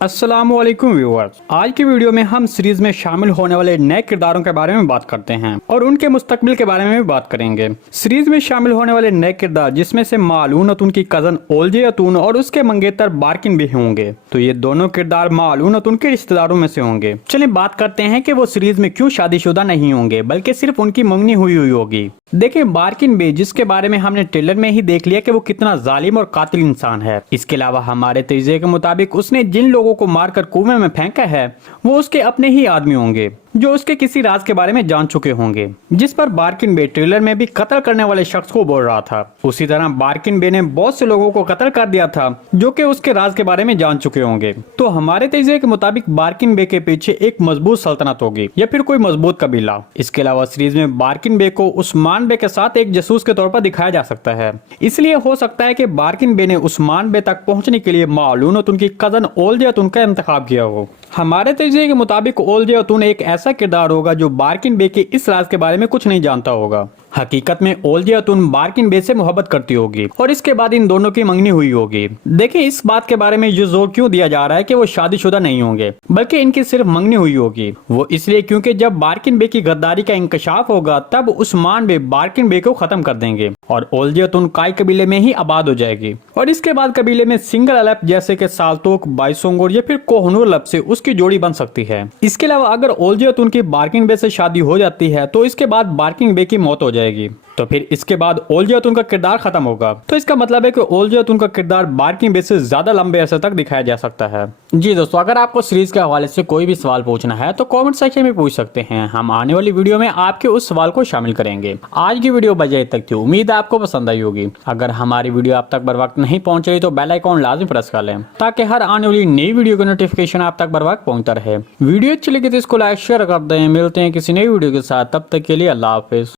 अस्सलामुअलैकुम व्यूअर्स, आज की वीडियो में हम सीरीज में शामिल होने वाले नए किरदारों के बारे में बात करते हैं और उनके मुस्तकबिल के बारे में भी बात करेंगे। सीरीज में शामिल होने वाले नए किरदार जिसमें से मालून अतून की कजन ओल्जे अतून और उसके मंगेतर बारकिन भी होंगे, तो ये दोनों किरदार मालून अतून के रिश्तेदारों में से होंगे। चलिए बात करते हैं कि वो सीरीज में क्यों शादीशुदा नहीं होंगे बल्कि सिर्फ उनकी मंगनी हुई होगी। देखिए बारकिन बे, जिसके बारे में हमने ट्रेलर में ही देख लिया कि वो कितना जालिम और कातिल इंसान है। इसके अलावा हमारे तजज़िये के मुताबिक उसने जिन लोगों को मारकर कुएं में फेंका है वो उसके अपने ही आदमी होंगे जो उसके किसी राज के बारे में जान चुके होंगे, जिस पर बारकिन बे ट्रेलर में भी कत्ल करने वाले शख्स को बोल रहा था। उसी तरह बारकिन बे ने बहुत से लोगों को कत्ल कर दिया था जो कि उसके राज के बारे में जान चुके होंगे। तो हमारे तजज़िये के मुताबिक बारकिन बे के पीछे एक मजबूत सल्तनत होगी या फिर कोई मजबूत कबीला। इसके अलावा सीरीज में बारकिन बे को उस्मान बे के साथ एक जासूस के तौर पर दिखाया जा सकता है, इसलिए हो सकता है कि बारकिन बे ने उस्मान बे तक पहुंचने के लिए मालून अतून की कजन ओल्जे अतून का इंतखाब किया हो। हमारे तजज़िये के मुताबिक ओल्जे अतून एक ऐसा किरदार होगा जो बारकिन बे के इस राज के बारे में कुछ नहीं जानता होगा। हकीकत में ओल्जे अतून बारकिन बे से मोहब्बत करती होगी और इसके बाद इन दोनों की मंगनी हुई होगी। देखिए इस बात के बारे में जो जोर क्यों दिया जा रहा है कि वो शादीशुदा नहीं होंगे बल्कि इनकी सिर्फ मंगनी हुई होगी, वो इसलिए क्योंकि जब बारकिन बे की गद्दारी का इंकशाफ होगा तब उस्मान बे बारकिन बे को खत्म कर देंगे और ओल्जे अतून काय कबीले में ही आबाद हो जाएगी और इसके बाद कबीले में सिंगल अलप जैसे कि साल्तोक, बाइसोंगोर या फिर कोहनूर लब से उसकी जोड़ी बन सकती है। इसके अलावा अगर ओल्जे अतून की बारकिन बे से शादी हो जाती है तो इसके बाद बारकिन बे की मौत हो जाएगी, तो फिर इसके बाद ओल्जे अतून का किरदार खत्म होगा। तो इसका मतलब है कि ओल्जे अतून का किरदार बारकिन बे से ज्यादा लंबे अरसे तक दिखाया जा सकता है। जी दोस्तों, अगर आपको सीरीज के हवाले से कोई भी सवाल पूछना है तो कमेंट सेक्शन में पूछ सकते हैं। हम आने वाली वीडियो में आपके उस सवाल को शामिल करेंगे। आज की वीडियो बजाय तक थी, उम्मीद है आपको पसंद आई होगी। अगर हमारी वीडियो आप तक बर वक्त नहीं पहुंच रही तो बेल आइकॉन लाजमी प्रेस कर लें ताकि हर आने वाली नई वीडियो की नोटिफिकेशन आप तक बर वक्त पहुंचता रहे। वीडियो अच्छी लगी तो इसको लाइक शेयर कर दें। मिलते हैं किसी नई वीडियो के साथ, तब तक के लिए अल्लाह हाफिज।